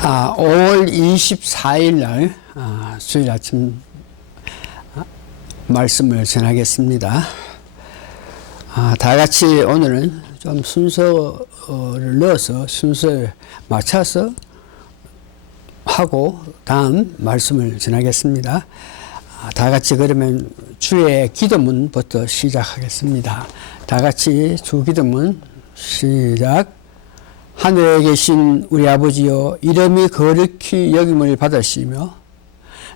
5월 24일 날 수요일 아침 말씀을 전하겠습니다. 다 같이 오늘은 좀 순서를 넣어서 순서에 맞춰서 하고 다음 말씀을 전하겠습니다. 다 같이 그러면 주의 기도문부터 시작하겠습니다. 다 같이 주 기도문 시작. 하늘에 계신 우리 아버지여, 이름이 거룩히 여김을 받으시며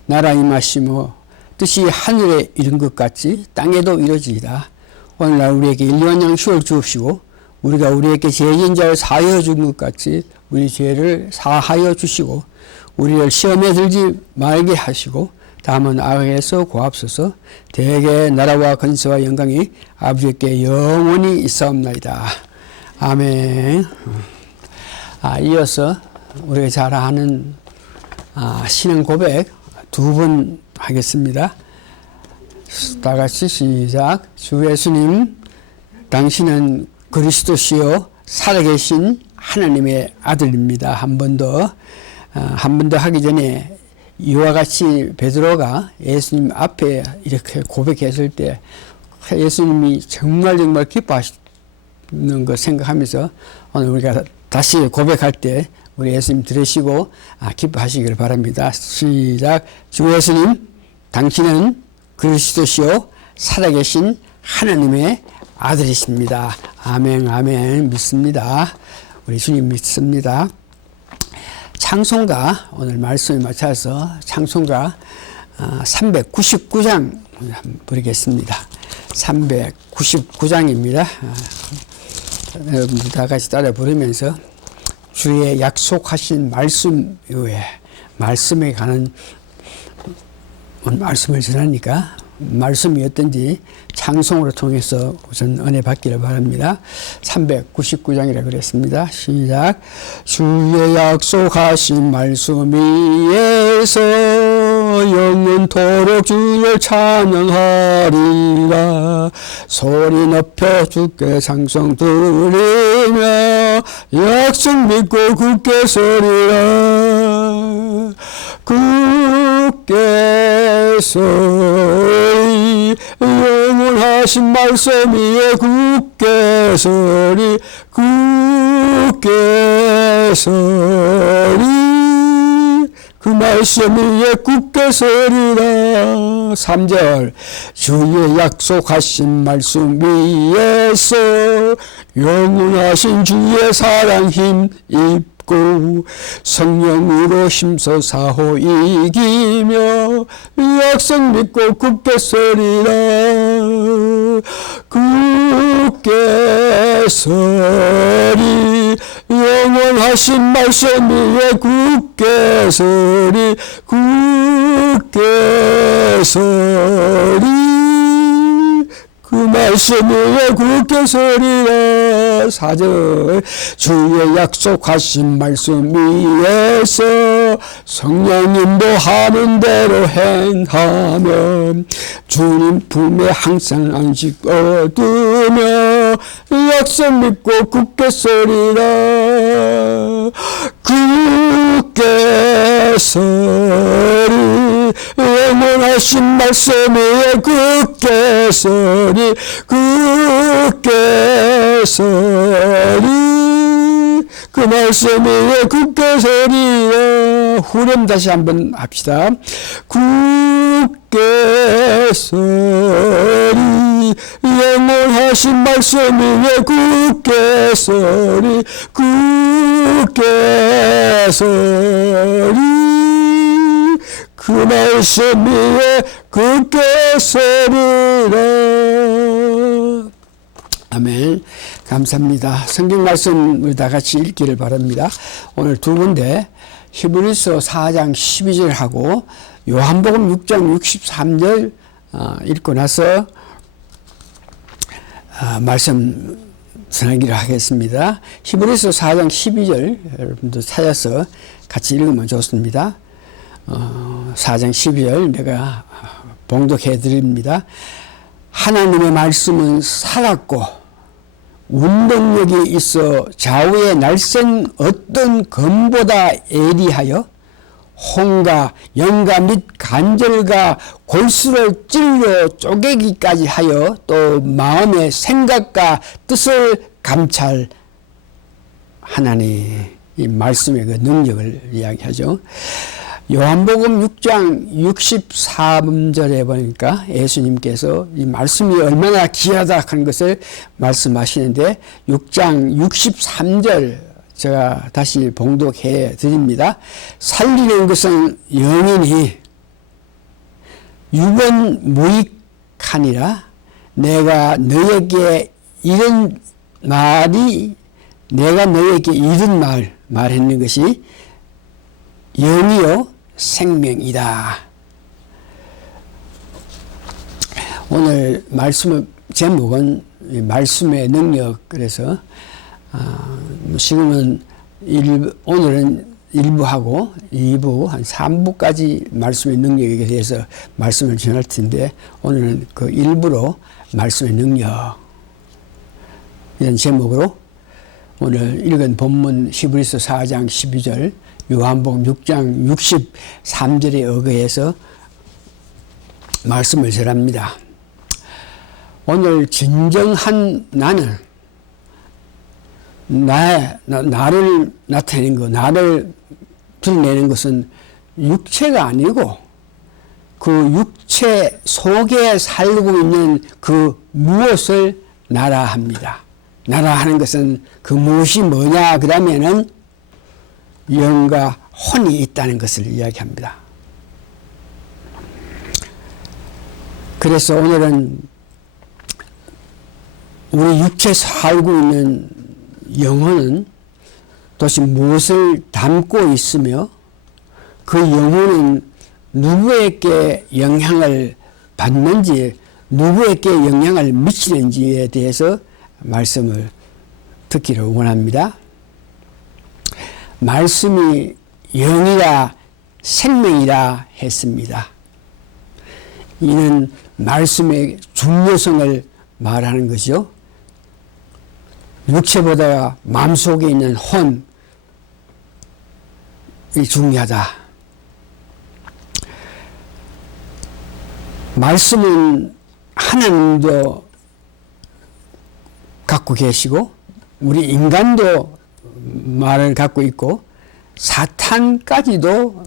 나라 임하시며 뜻이 하늘에 이룬 것 같이 땅에도 이루어지이다. 오늘날 우리에게 일용할 양식을 주옵시고 우리가 우리에게 죄진 자를 사하여 준 것 같이 우리 죄를 사하여 주시고 우리를 시험에 들지 말게 하시고 다음은 악에서 구하옵소서. 대개 나라와 권세와 영광이 아버지께 영원히 있사옵나이다. 아멘. 이어서 우리가 잘 아는 신앙 고백 두 번 하겠습니다. 다 같이 시작. 주 예수님, 당신은 그리스도시요 살아계신 하나님의 아들입니다. 한 번 더 하기 전에 이와 같이 베드로가 예수님 앞에 이렇게 고백했을 때 예수님이 정말 기뻐하시는 거 생각하면서 오늘 우리가 다시 고백할 때 우리 예수님 들으시고 기뻐하시기를 바랍니다. 시작. 주 예수님, 당신은 그리스도시요 살아계신 하나님의 아들이십니다. 아멘, 아멘. 믿습니다. 우리 주님 믿습니다. 창송가, 오늘 말씀에 맞춰서 창송가 399장 부르겠습니다. 399장입니다. 여러분들 다 같이 따라 부르면서 주의 약속하신 말씀 외에 말씀에 관한 말씀을 전하니까 말씀이 어떤지 찬송으로 통해서 우선 은혜 받기를 바랍니다. 399장이라 그랬습니다. 시작. 주의 약속하신 말씀 위에서 영원토록 주를 찬양하리라. 소리 높여 주께 찬송 드리며 약속 믿고 굳게 서리라. 굳게 서리 영원하신 말씀 위에 굳게 서리 굳게 서리 그 말씀 위에 굳게 서리라. 3절. 주의 약속하신 말씀 위에서 영원하신 주의 사랑 힘 입고 성령으로 힘써 사호 이기며 약속 믿고 굳게 서리라. 굳게 서리 영원하신 말씀 위에 굳게 서리 굳게 서리 그 말씀 위에 굳게 서리라. 4절. 주의 약속하신 말씀 위에서 성령 인도하는 대로 행하며 주님 품에 항상 안식 얻으며 약속 믿고 굳게 서리라. 굳게 서리 영원하신 말씀 위에 굳게 서리 굳게 서리 그 말씀 위에 굳게 서리라. 후렴 다시 한번 합시다. 굳게 서리 영원하신 말씀 위에 굳게 서리 굳게 서리 그 말씀 위에 굳게 서리라. 아멘. 감사합니다. 성경 말씀을 다 같이 읽기를 바랍니다. 오늘 두 군데 히브리서 4장 12절하고 요한복음 6장 63절 읽고 나서 말씀 전하기를 하겠습니다. 히브리서 4장 12절 여러분들 찾아서 같이 읽으면 좋습니다. 4장 12절 내가 봉독해 드립니다. 하나님의 말씀은 살았고 운동력이 있어 좌우의 날쌘 어떤 검보다 예리하여 홍과 영과 및 간절과 골수를 찔러 쪼개기까지 하여 또 마음의 생각과 뜻을 감찰하나니, 이 말씀의 그 능력을 이야기하죠. 요한복음 6장 64절에 보니까 예수님께서 이 말씀이 얼마나 귀하다 하는 것을 말씀하시는데 6장 63절 제가 다시 봉독해 드립니다. 살리는 것은 영이니 육은 무익하니라. 내가 너에게 이른 말했는 것이 영이요 생명이다. 오늘 말씀 제목은 말씀의 능력. 그래서 지금은 오늘은 1부하고 2부 한 3부까지 말씀의 능력에 대해서 말씀을 전할 텐데 오늘은 그 1부로 말씀의 능력 이런 제목으로 오늘 읽은 본문 히브리서 4장 12절 요한복음 6장 63절에 의거해서 말씀을 전합니다. 오늘 진정한 나는 나를 나타내는 것, 나를 드러내는 것은 육체가 아니고 그 육체 속에 살고 있는 그 무엇을 나라 합니다. 나라 하는 것은 그 무엇이 뭐냐 그러면은 영과 혼이 있다는 것을 이야기합니다. 그래서 오늘은 우리 육체에 살고 있는 영혼은 도대체 무엇을 담고 있으며 그 영혼은 누구에게 영향을 받는지 누구에게 영향을 미치는지에 대해서 말씀을 듣기를 원합니다. 말씀이 영이라 생명이라 했습니다. 이는 말씀의 중요성을 말하는 것이죠. 육체보다 마음속에 있는 혼이 중요하다. 말씀은 하나님도 갖고 계시고 우리 인간도 말을 갖고 있고 사탄까지도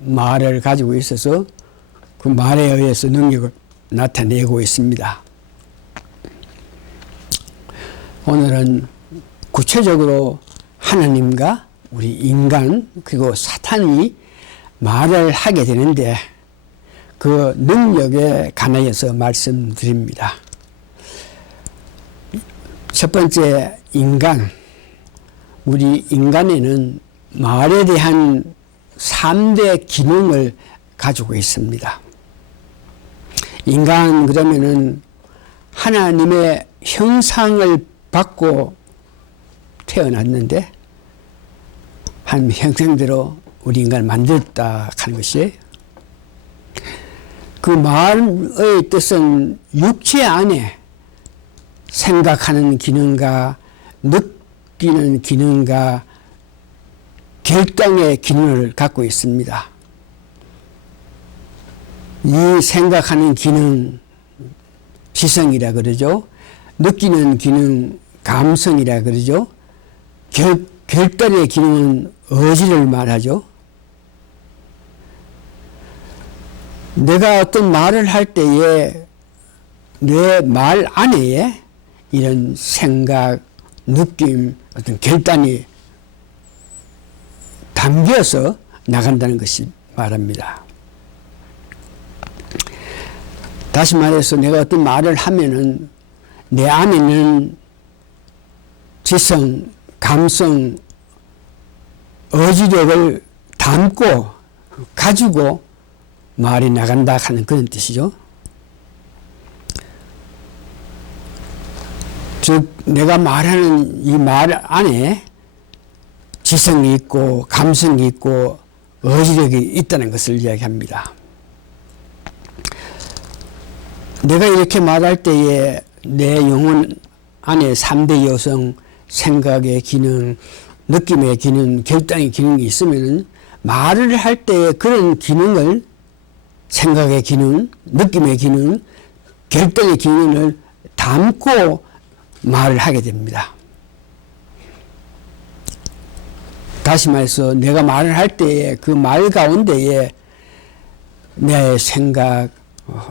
말을 가지고 있어서 그 말에 의해서 능력을 나타내고 있습니다. 오늘은 구체적으로 하나님과 우리 인간 그리고 사탄이 말을 하게 되는데 그 능력에 관하여서 말씀드립니다. 첫 번째 인간, 우리 인간에는 말에 대한 3대 기능을 가지고 있습니다. 인간 그러면은 하나님의 형상을 받고 태어났는데 하나님 형상대로 우리 인간을 만들었다 하는 것이 그 말의 뜻은 육체 안에 생각하는 기능과 느끼는 기능과 결단의 기능을 갖고 있습니다. 이 생각하는 기능 지성이라 그러죠. 느끼는 기능 감성이라 그러죠. 결단의 기능은 의지를 말하죠. 내가 어떤 말을 할 때에 내 말 안에 이런 생각, 느낌, 어떤 결단이 담겨서 나간다는 것이 말합니다. 다시 말해서 내가 어떤 말을 하면은 내 안에는 지성, 감성, 의지력을 담고 가지고 말이 나간다 하는 그런 뜻이죠. 즉 내가 말하는 이 말 안에 지성이 있고 감성이 있고 의지력이 있다는 것을 이야기합니다. 내가 이렇게 말할 때에 내 영혼 안에 3대 여성, 생각의 기능, 느낌의 기능, 결단의 기능이 있으면은 말을 할 때 그런 기능을 생각의 기능, 느낌의 기능, 결단의 기능을 담고 말을 하게 됩니다. 다시 말해서 내가 말을 할 때에 그 말 가운데에 내 생각,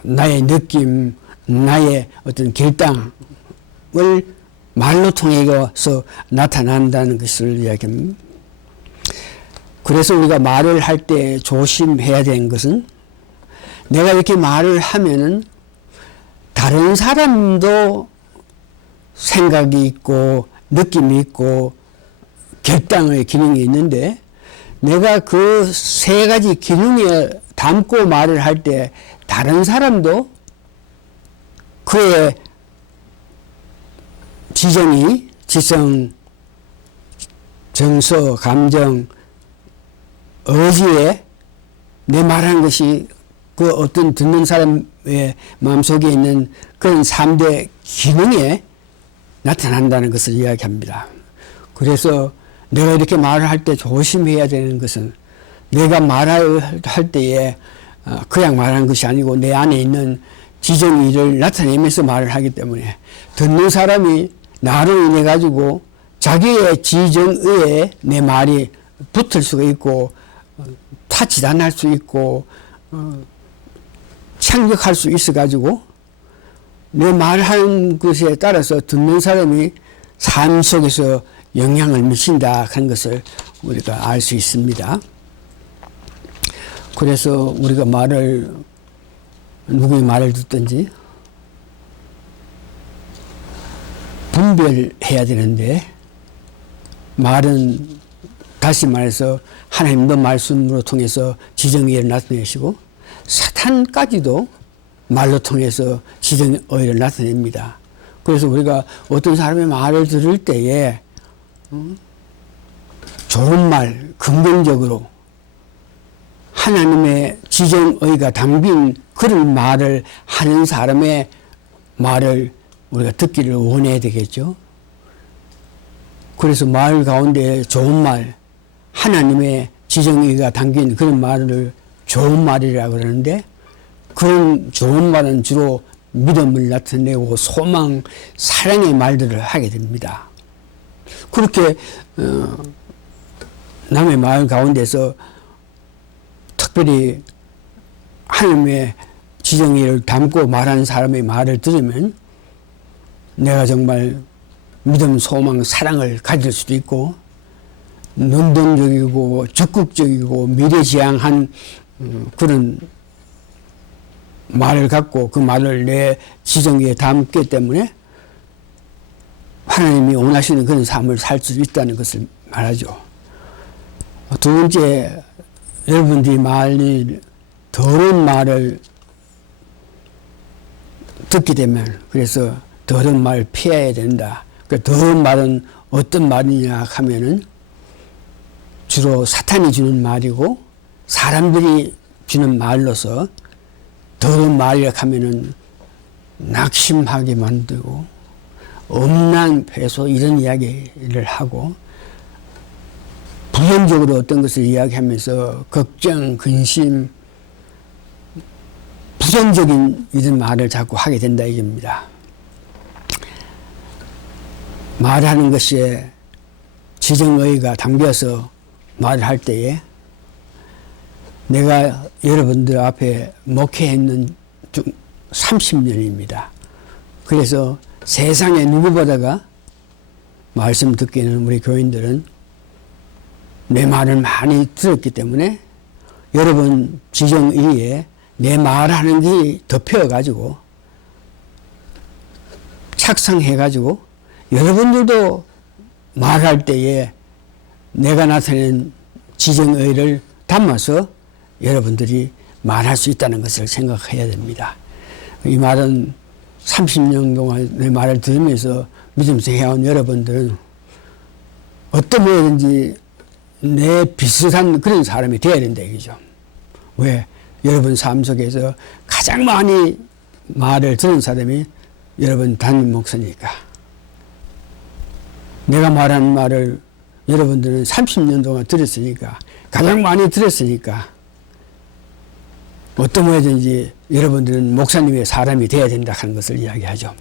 나의 느낌, 나의 어떤 결단을 말로 통해서 나타난다는 것을 이야기합니다. 그래서 우리가 말을 할 때 조심해야 되는 것은 내가 이렇게 말을 하면은 다른 사람도 생각이 있고 느낌이 있고 결단의 기능이 있는데 내가 그 세 가지 기능에 담고 말을 할 때 다른 사람도 그의 지정이, 지성, 정서, 감정, 의지에 내 말하는 것이 그 어떤 듣는 사람의 마음속에 있는 그런 3대 기능에 나타난다는 것을 이야기합니다. 그래서 내가 이렇게 말을 할 때 조심해야 되는 것은 내가 말할 때에 그냥 말하는 것이 아니고 내 안에 있는 지정의를 나타내면서 말을 하기 때문에 듣는 사람이 나로 인해 가지고 자기의 지정의에 내 말이 붙을 수가 있고 타치단할 수 있고 참격할 수 있어 가지고 내 말하는 것에 따라서 듣는 사람이 삶 속에서 영향을 미친다 하는 것을 우리가 알 수 있습니다. 그래서 우리가 누구의 말을 듣든지 분별해야 되는데 말은 다시 말해서 하나님도 말씀으로 통해서 지정의를 나타내시고 사탄까지도 말로 통해서 지정의를 나타냅니다. 그래서 우리가 어떤 사람의 말을 들을 때에 좋은 말, 긍정적으로 하나님의 지정의가 담긴 그런 말을 하는 사람의 말을 우리가 듣기를 원해야 되겠죠. 그래서 말 가운데 좋은 말, 하나님의 지정의가 담긴 그런 말을 좋은 말이라고 그러는데 그런 좋은 말은 주로 믿음을 나타내고 소망, 사랑의 말들을 하게 됩니다. 그렇게 남의 말 가운데서 특별히 하나님의 지정의를 담고 말하는 사람의 말을 들으면 내가 정말 믿음, 소망, 사랑을 가질 수도 있고 능동적이고 적극적이고 미래지향한 그런 말을 갖고 그 말을 내 지정의에 담기 때문에 하나님이 원하시는 그런 삶을 살 수 있다는 것을 말하죠. 두 번째, 여러분들이 더러운 말을 듣게 되면 그래서 더러운 말을 피해야 된다. 그 더러운 말은 어떤 말이냐 하면은 주로 사탄이 주는 말이고 사람들이 주는 말로서 더러운 말이라고 하면은 낙심하게 만들고 엄난 패소 이런 이야기를 하고 부정적으로 어떤 것을 이야기하면서 걱정, 근심, 부정적인 이런 말을 자꾸 하게 된다 이겁니다. 말하는 것에 지정의가 담겨서 말을 할 때에 내가 여러분들 앞에 목회했는 30년입니다. 그래서 세상에 누구보다가 말씀 듣기는 우리 교인들은 내 말을 많이 들었기 때문에 여러분 지정의에 내 말하는 게 덮여가지고 착상해가지고 여러분들도 말할 때에 내가 나타낸 지정의를 담아서 여러분들이 말할 수 있다는 것을 생각해야 됩니다. 이 말은 30년 동안 내 말을 들으면서 믿음에서 해온 여러분들은 어떤 뭐든지 내 비슷한 그런 사람이 되어야 된다 이거죠. 왜? 여러분 삶 속에서 가장 많이 말을 들은 사람이 여러분 담임 목사니까. 내가 말하는 말을 여러분들은 30년 동안 들었으니까, 가장 많이 들었으니까, 어떤 모양든지 여러분들은 목사님의 사람이 되어야 된다 하는 것을 이야기하죠.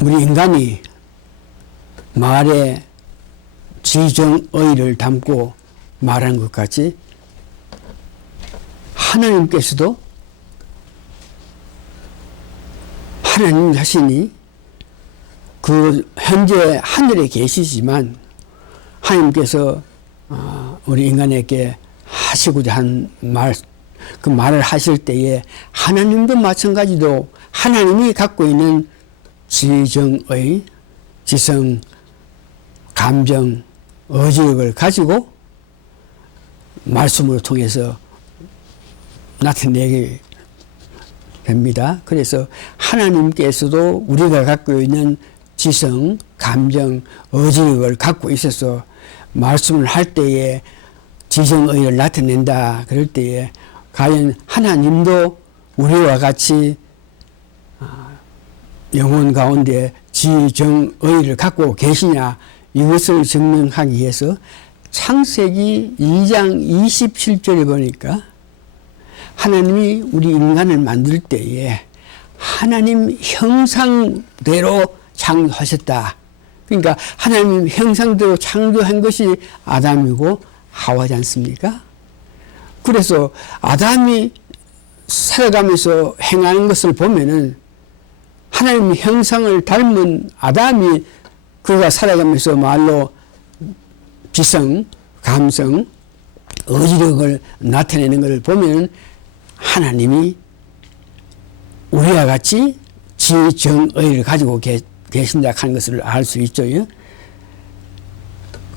우리 인간이 말에 지정의를 담고 말하는 것 같이 하나님께서도 하나님 자신이 그 현재 하늘에 계시지만 하나님께서 우리 인간에게 하시고자 한 말, 그 말을 하실 때에 하나님도 마찬가지로 하나님이 갖고 있는 지정의, 지성, 감정, 의지력을 가지고 말씀을 통해서 나타내게 됩니다. 그래서 하나님께서도 우리가 갖고 있는 지성, 감정, 의지력을 갖고 있어서 말씀을 할 때에 지정의를 나타낸다. 그럴 때에 과연 하나님도 우리와 같이 영혼 가운데 지정의를 갖고 계시냐, 이것을 증명하기 위해서 창세기 2장 27절에 보니까 하나님이 우리 인간을 만들 때에 하나님 형상대로 창조하셨다. 그러니까 하나님 형상대로 창조한 것이 아담이고 하와지 않습니까? 그래서 아담이 살아가면서 행하는 것을 보면은 하나님 형상을 닮은 아담이 그가 살아가면서 말로 지성, 감성, 의지력을 나타내는 것을 보면 하나님이 우리와 같이 지정의를 가지고 계신다 하는 것을 알 수 있죠.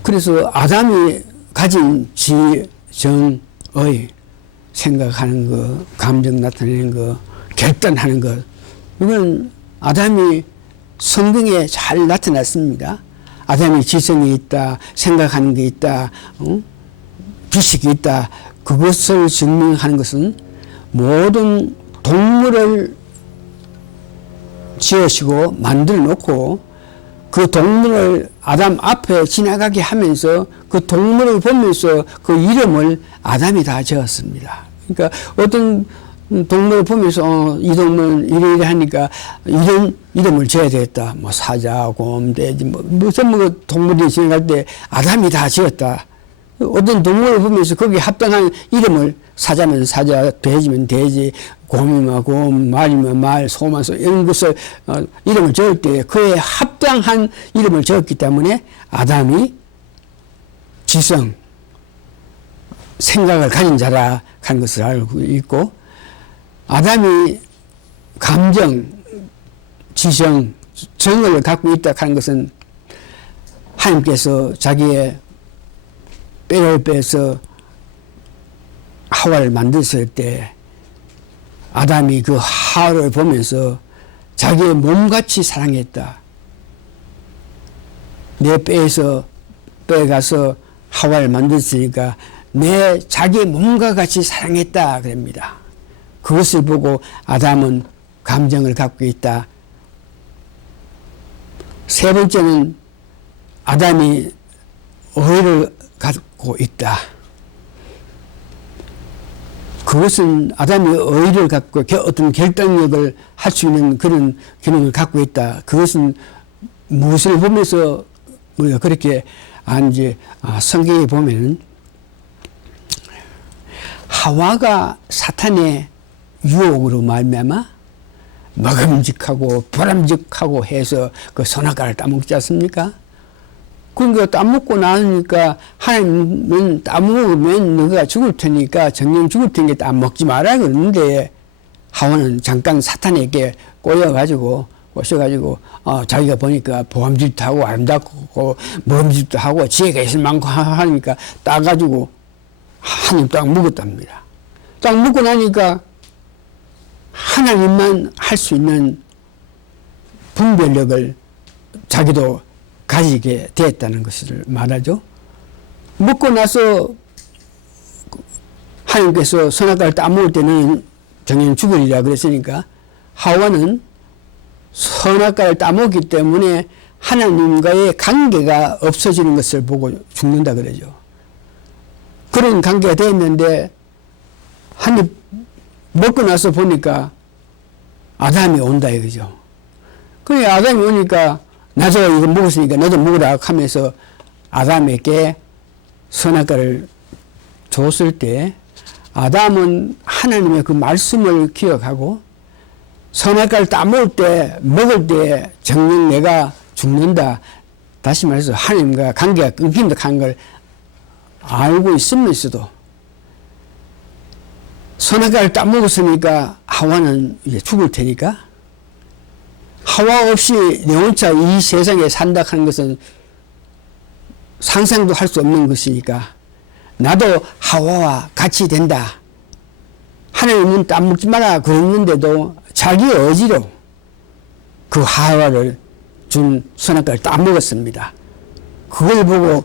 그래서 아담이 가진 지정의, 생각하는 것, 감정 나타내는 것, 결단하는 것, 이건 아담이 성경에 잘 나타났습니다. 아담이 지성이 있다, 생각하는 게 있다, 지식이 있다. 그것을 증명하는 것은 모든 동물을 지으시고 만들어 놓고 그 동물을 아담 앞에 지나가게 하면서 그 동물을 보면서 그 이름을 아담이 다 지었습니다. 그러니까 어떤 동물을 보면서 이 동물은 이래 하니까 이런 이름을 지어야 되겠다. 뭐 사자, 곰, 돼지, 뭐 전부 그 동물이 지나갈 때 아담이 다 지었다. 어떤 동물을 보면서 거기에 합당한 이름을 사자면 사자, 돼지면 돼지, 곰이면 곰, 말이면 말, 소면 소, 이런 것을 이름을 지을 때 그에 합당한 이름을 지었기 때문에 아담이 지성, 생각을 가진 자라 하는 것을 알고 있고, 아담이 감정, 지성, 정을 갖고 있다 하는 것은 하나님께서 자기의 뼈를 빼서 하와를 만드실 때 아담이 그 하와를 보면서 자기의 몸같이 사랑했다. 내 뼈에서 빼가서 하와를 만들었으니까 내 자기의 몸과 같이 사랑했다 그럽니다. 그것을 보고 아담은 감정을 갖고 있다. 세 번째는 아담이 의를 갖고 있다. 그것은 아담이 의를 갖고 어떤 결단력을 할 수 있는 그런 기능을 갖고 있다. 그것은 무엇을 보면서 우리가 그렇게 아는지 성경에 보면 하와가 사탄의 유혹으로 말미암아 먹음직하고 불암직하고 해서 그 선악과를 따먹지 않습니까? 그러니까 따먹고 나니까 하나님은 따먹으면 너가 죽을 테니까 정령 죽을 테니까 따먹지 마라 그러는데 하와는 잠깐 사탄에게 꼬셔가지고 자기가 보니까 보암질도 하고 아름답고 먹음직도 하고 지혜가 있을 만큼 하니까 따가지고 하나님 딱 먹었답니다. 딱 먹고 나니까 하나님만 할 수 있는 분별력을 자기도 가지게 되었다는 것을 말하죠. 먹고 나서 하나님께서 선악과를 따먹을 때는 정녕 죽으리라 그랬으니까 하와는 선악과를 따먹기 때문에 하나님과의 관계가 없어지는 것을 보고 죽는다 그러죠. 그런 관계가 됐는데 한 입 먹고 나서 보니까 아담이 온다 이거죠. 그래 아담이 오니까 나도 이거 먹었으니까 너도 먹으라 하면서 아담에게 선악과를 줬을 때 아담은 하나님의 그 말씀을 기억하고 선악과를 따먹을 때 먹을 때 정녕 내가 죽는다. 다시 말해서 하나님과 관계가 끊긴다 하는 걸 알고 있으면서도 선악과를 따먹었으니까 하와는 이제 죽을 테니까 하와 없이 내 혼자 이 세상에 산다 하는 것은 상상도 할 수 없는 것이니까 나도 하와와 같이 된다. 하나님은 따먹지 마라 그랬는데도 자기 의지로 그 하와를 준 선악과를 따먹었습니다. 그걸 보고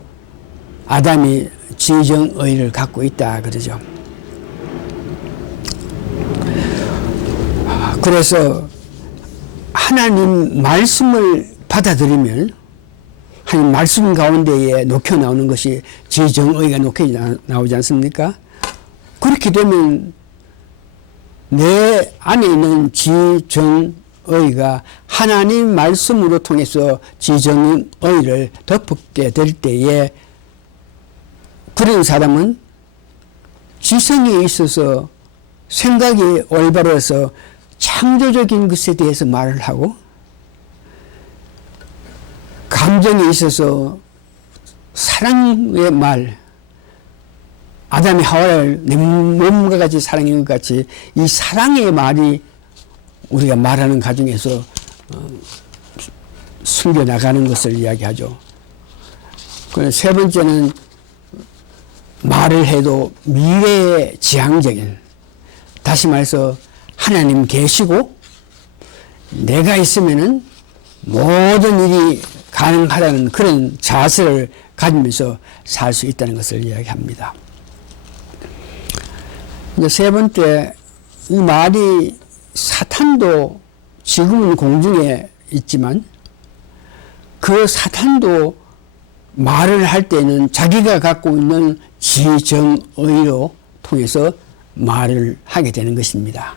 아담이 지정의를 갖고 있다 그러죠. 그래서 하나님 말씀을 받아들이면 하나님 말씀 가운데에 녹혀 나오는 것이 지정의가 녹혀 나오지 않습니까? 그렇게 되면 내 안에 있는 지정의가 하나님 말씀으로 통해서 지정의를 덮게 될 때에 그런 사람은 지성이 있어서 생각이 올바라서 창조적인 것에 대해서 말을 하고 감정이 있어서 사랑의 말, 아담이 하와를 내 몸과 같이 사랑한 것 같이 이 사랑의 말이 우리가 말하는 가정에서 숨겨나가는 것을 이야기하죠. 세 번째는 말을 해도 미래에 지향적인, 다시 말해서 하나님 계시고 내가 있으면은 모든 일이 가능하다는 그런 자세를 가지면서 살 수 있다는 것을 이야기합니다. 이제 세 번째, 이 말이 사탄도 지금은 공중에 있지만 그 사탄도 말을 할 때는 자기가 갖고 있는 지정의로 통해서 말을 하게 되는 것입니다.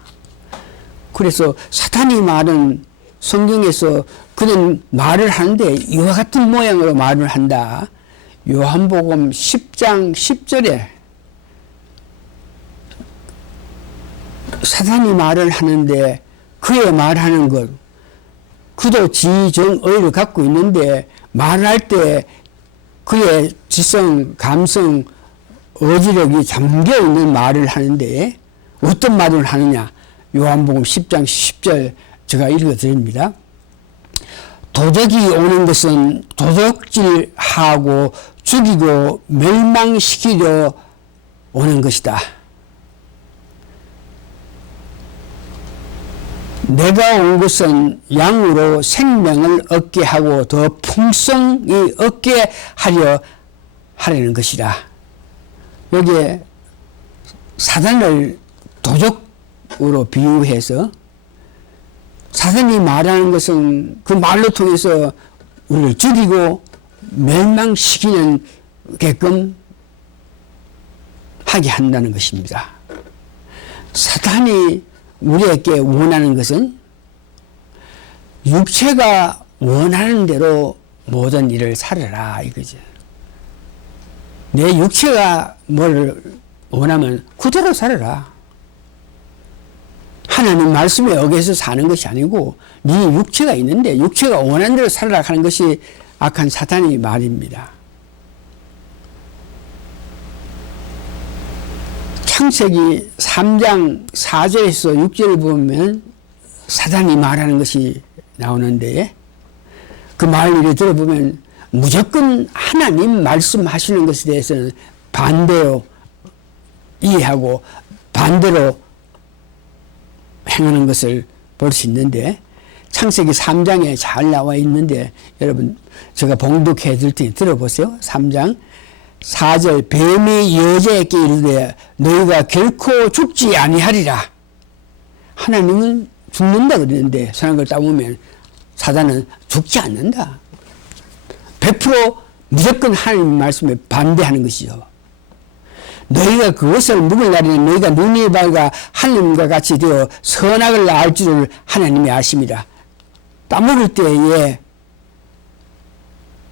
그래서 사탄이 말은 성경에서 그는 말을 하는데 이와 같은 모양으로 말을 한다. 요한복음 10장 10절에 사탄이 말을 하는데 그의 말하는 것, 그도 지정의를 갖고 있는데 말할 때 그의 지성, 감성, 어지력이 잠겨있는 말을 하는데 어떤 말을 하느냐. 요한복음 10장 10절 제가 읽어드립니다. 도적이 오는 것은 도적질하고 죽이고 멸망시키려 오는 것이다. 내가 온 것은 양으로 생명을 얻게 하고 더 풍성히 얻게 하려는 것이다. 여기에 사단을 도적으로 비유해서 사단이 말하는 것은 그 말로 통해서 우리를 죽이고 멸망시키는 게끔 하게 한다는 것입니다. 사단이 우리에게 원하는 것은 육체가 원하는 대로 모든 일을 살아라 이거죠. 내 육체가 뭘 원하면 그대로 살아라. 하나님 말씀에 어겨서 사는 것이 아니고 네 육체가 있는데 육체가 원하는 대로 살아라 하는 것이 악한 사탄의 말입니다. 창세기 3장 4절에서 6절을 보면 사단이 말하는 것이 나오는데 그 말을 들어보면 무조건 하나님 말씀하시는 것에 대해서는 반대로 이해하고 반대로 행하는 것을 볼 수 있는데 창세기 3장에 잘 나와 있는데 여러분 제가 봉독해 드릴 테니 들어보세요. 3장 4절 뱀이 여자에게 이르되 너희가 결코 죽지 아니하리라. 하나님은 죽는다 그러는데 선악을 따보면 사단은 죽지 않는다. 100% 무조건 하나님 말씀에 반대하는 것이죠. 너희가 그것을 먹을 날에는 너희가 눈이 밝아 하나님과 같이 되어 선악을 알 줄을 하나님이 아십니다. 따먹을 때에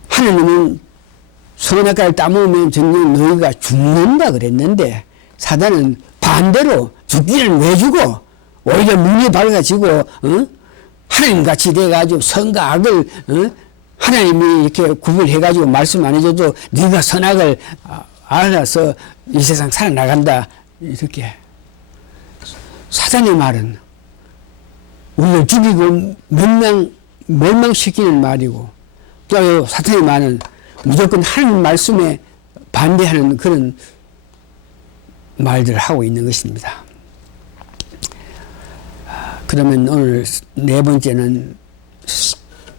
하나님은 선악과를 따먹으면 정녕 너희가 죽는다 그랬는데 사단은 반대로 죽기는 왜 죽어? 오히려 눈이 밝아지고 하나님같이 돼가지고 선과 악을 하나님이 이렇게 구분해가지고 말씀 안 해줘도 네가 선악을 알아서 이 세상 살아나간다. 이렇게 사단의 말은 우리를 죽이고 멸망시키는 말이고 또 사탄의 말은 무조건 하나님 말씀에 반대하는 그런 말들을 하고 있는 것입니다. 그러면 오늘 네 번째는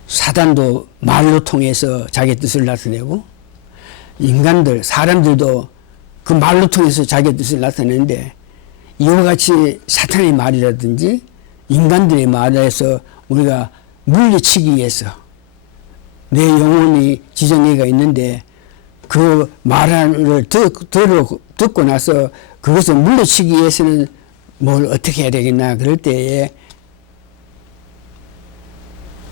사단도 말로 통해서 자기 뜻을 나타내고 인간들, 사람들도 그 말로 통해서 자기 뜻을 나타내는데 이와 같이 사탄의 말이라든지 인간들의 말에서 우리가 물리치기 위해서 내 영혼이 지정의가 있는데 그 말을 듣고 나서 그것을 물리치기 위해서는 뭘 어떻게 해야 되겠나 그럴 때에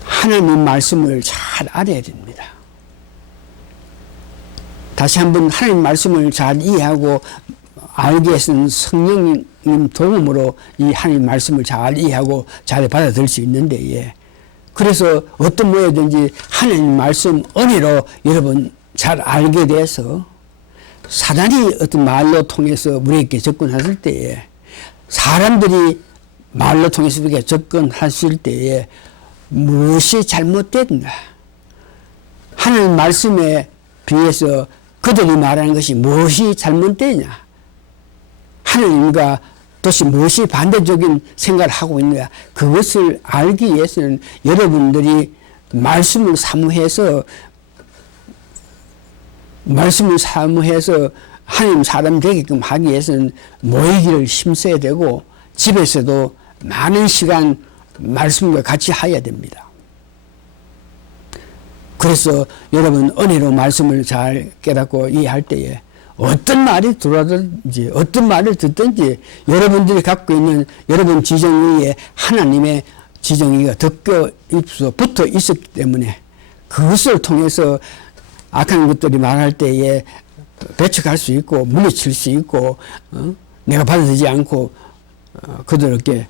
하나님 말씀을 잘 알아야 됩니다. 다시 한번 하나님 말씀을 잘 이해하고 알기 위해서는 성령님 도움으로 이 하나님 말씀을 잘 이해하고 잘 받아들일 수 있는데 그래서 어떤 모양이든지 하나님 말씀 은혜로 여러분 잘 알게 돼서 사단이 어떤 말로 통해서 우리에게 접근하실 때에 사람들이 말로 통해서 우리에게 접근하실 때에 무엇이 잘못됐나 하나님 말씀에 비해서 그들이 말하는 것이 무엇이 잘못되냐 하나님과 도대체 무엇이 반대적인 생각을 하고 있느냐 그것을 알기 위해서는 여러분들이 말씀을 사모해서 하나님 사람 되게끔 하기 위해서는 모이기를 힘써야 되고 집에서도 많은 시간 말씀과 같이 해야 됩니다. 그래서 여러분 은혜로 말씀을 잘 깨닫고 이해할 때에 어떤 말이 들어오든지 어떤 말을 듣든지 여러분들이 갖고 있는 여러분 지정의에 하나님의 지정의가 붙어 있었기 때문에 그것을 통해서 악한 것들이 말할 때에 배척할 수 있고 물리칠 수 있고 내가 받아들이지 않고 그들에게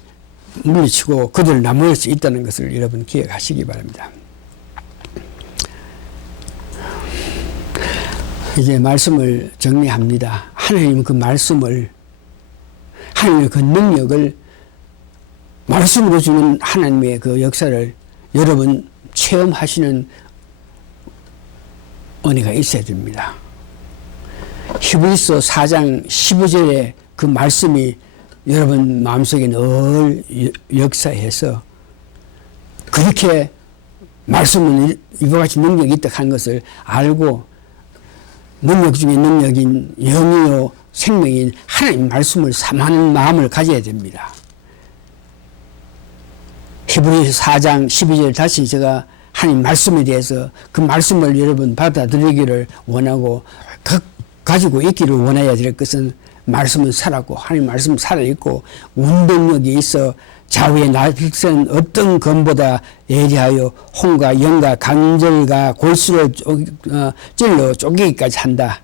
물리치고 그들을 나무랄 수 있다는 것을 여러분 기억하시기 바랍니다. 이제 말씀을 정리합니다. 하나님 그 말씀을 하나님의 그 능력을 말씀으로 주는 하나님의 그 역사를 여러분 체험하시는 은혜가 있어야 됩니다. 히브리서 4장 15절에 그 말씀이 여러분 마음속에 늘 역사해서 그렇게 말씀은 이와 같이 능력이 있다 하는 것을 알고 능력 중에 능력인 영이요 생명인 하나님 말씀을 사모하는 마음을 가져야 됩니다. 히브리서 4장 12절 다시 제가 하나님 말씀에 대해서 그 말씀을 여러분 받아들이기를 원하고 가지고 있기를 원해야 될 것은 말씀은 살았고 하나님 말씀은 살아있고 운동력이 있어 좌우에 나선 어떤 검보다 예리하여 혼과 영과 관절과 골수를 찔러 쪼개기까지 한다.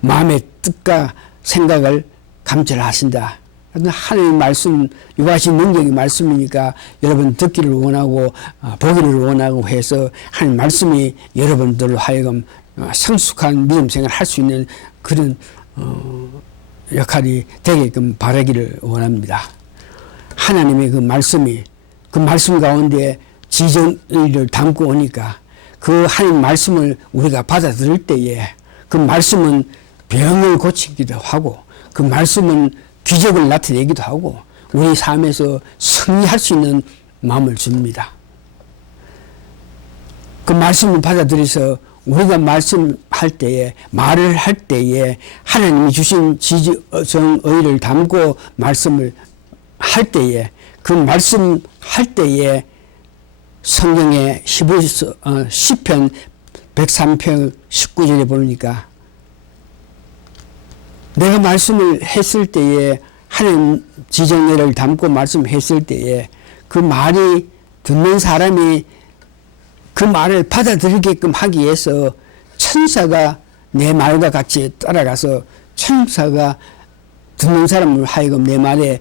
마음의 뜻과 생각을 감찰하신다. 하나님 말씀 이와 같은 능력의 말씀이니까 여러분 듣기를 원하고 보기를 원하고 해서 하나님 말씀이 여러분들로 하여금 성숙한 믿음 생활을 할 수 있는 그런 역할이 되게끔 바라기를 원합니다. 하나님의 그 말씀이 그 말씀 가운데 지정의를 담고 오니까 그 하나님 말씀을 우리가 받아들일 때에 그 말씀은 병을 고치기도 하고 그 말씀은 기적을 나타내기도 하고 우리 삶에서 승리할 수 있는 마음을 줍니다. 그 말씀을 받아들여서 우리가 말씀할 때에 말을 할 때에 하나님이 주신 지정의를 담고 말씀을 할 때에 그 말씀할 때에 성경의 시편 103편 19절에 보니까 내가 말씀을 했을 때에 하나님 지정례를 담고 말씀했을 때에 그 말이 듣는 사람이 그 말을 받아들이게끔 하기 위해서 천사가 내 말과 같이 따라가서 천사가 듣는 사람을 하여금 내 말에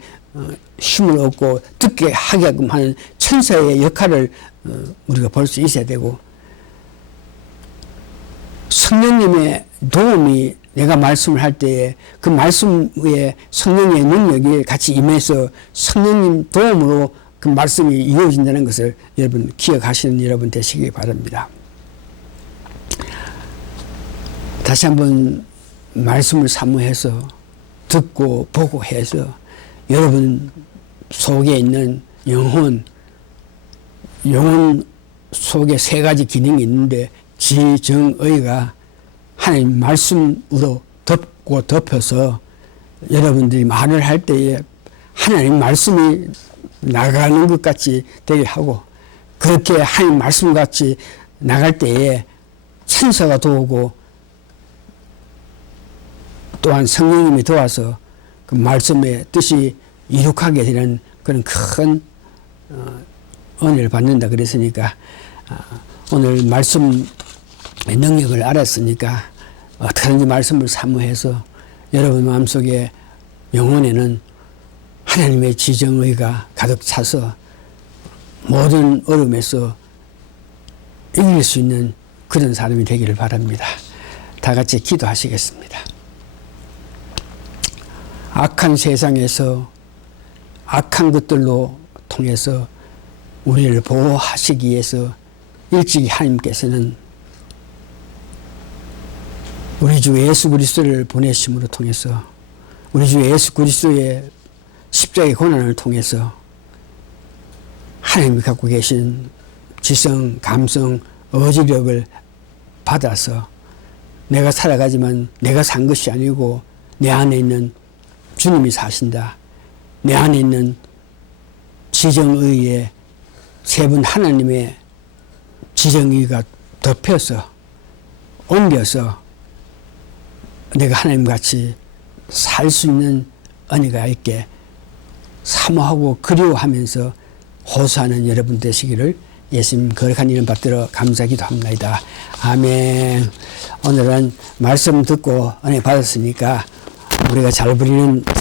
힘을 얻고 듣게 하게끔 하는 천사의 역할을 우리가 볼 수 있어야 되고, 성령님의 도움이 내가 말씀을 할 때에 그 말씀에 성령의 능력이 같이 임해서 성령님 도움으로 그 말씀이 이루어진다는 것을 여러분 기억하시는 여러분 되시기 바랍니다. 다시 한번 말씀을 사모해서 듣고 보고 해서 여러분 속에 있는 영혼 속에 세 가지 기능이 있는데 지정의가 하나님 말씀으로 덮고 덮여서 여러분들이 말을 할 때에 하나님 말씀이 나가는 것 같이 되게 하고, 그렇게 하나님 말씀 같이 나갈 때에 천사가 도우고 또한 성령님이 도와서 그 말씀의 뜻이 이룩하게 되는 그런 큰 은혜를 받는다 그랬으니까, 오늘 말씀의 능력을 알았으니까 어떻게든지 말씀을 사모해서 여러분 마음속에 영혼에는 하나님의 지정의가 가득 차서 모든 어려움에서 이길 수 있는 그런 사람이 되기를 바랍니다. 다 같이 기도하시겠습니다. 악한 세상에서 악한 것들로 통해서 우리를 보호하시기 위해서 일찍이 하나님께서는 우리 주 예수 그리스도를 보내심으로 통해서 우리 주 예수 그리스도의 십자가의 고난을 통해서 하나님이 갖고 계신 지성, 감성, 의지력을 받아서 내가 살아가지만 내가 산 것이 아니고 내 안에 있는 주님이 사신다. 내 안에 있는 지정의에 세 분 하나님의 지정의가 덮여서 옮겨서 내가 하나님같이 살 수 있는 은혜가 있게 사모하고 그리워하면서 호소하는 여러분 되시기를 예수님 거룩한 이름 받들어 감사기도 합니다. 아멘. 오늘은 말씀 듣고 은혜 받았으니까 우리가 잘 부리는